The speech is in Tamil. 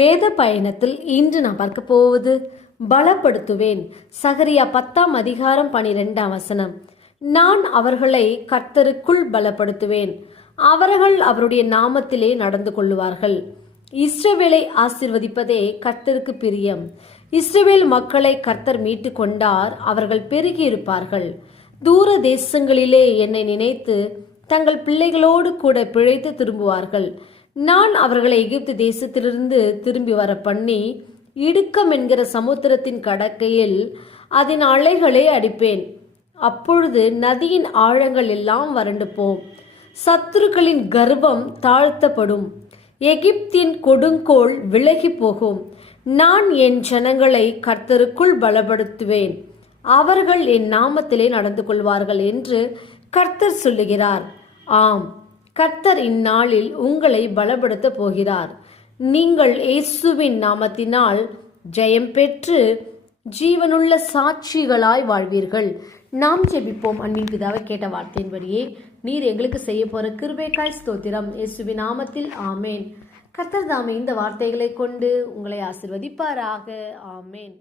வேத பயணத்தில் இன்று நான் பார்க்க போவது பலப்படுத்துவேன். சகரியா 10:12 நான் அவர்களை கர்த்தருக்குள் பலப்படுத்துவேன், அவர்கள் அவருடைய நாமத்திலே நடந்து கொள்ளுவார்கள். இஸ்ரவேலை ஆசீர்வதிப்பதே கர்த்தருக்கு பிரியம். இஸ்ரவேல் மக்களை கர்த்தர் மீட்டு கொண்டார், அவர்கள் பெருகி இருப்பார்கள். தூர தேசங்களிலே என்னை நினைத்து தங்கள் பிள்ளைகளோடு கூட பிழைத்து திரும்புவார்கள். நான் அவர்களை எகிப்து தேசத்திலிருந்து திரும்பி வர பண்ணி இடுக்கம் என்கிற சமுத்திரத்தின் கடக்கையில் அதன் அலைகளை அடிப்பேன். அப்பொழுது நதியின் ஆழங்கள் எல்லாம் வறண்டு போம், சத்துருக்களின் கர்வம் தாழ்த்தப்படும், எகிப்தின் கொடுங்கோல் விலகி போகும். நான் என் ஜனங்களை கர்த்தருக்குள் பலப்படுத்துவேன், அவர்கள் என் நாமத்திலே நடந்து கொள்வார்கள் என்று கர்த்தர் சொல்லுகிறார். ஆம், கர்த்தர் இந்நாளில் உங்களை பலப்படுத்த போகிறார். நீங்கள் இயேசுவின் நாமத்தினால் ஜெயம் பெற்று ஜீவனுள்ள சாட்சிகளாய் வாழ்வீர்கள். நாம் ஜெபிப்போம். அன்பின் பிதாவை, கேட்ட வார்த்தையின்படியே நீர் எங்களுக்கு செய்ய போற கிருபைக்காய் ஸ்தோத்திரம். இயேசுவின் நாமத்தில் ஆமேன். கர்த்தர் தாமே இந்த வார்த்தைகளை கொண்டு உங்களை ஆசீர்வதிப்பாராக. ஆமேன்.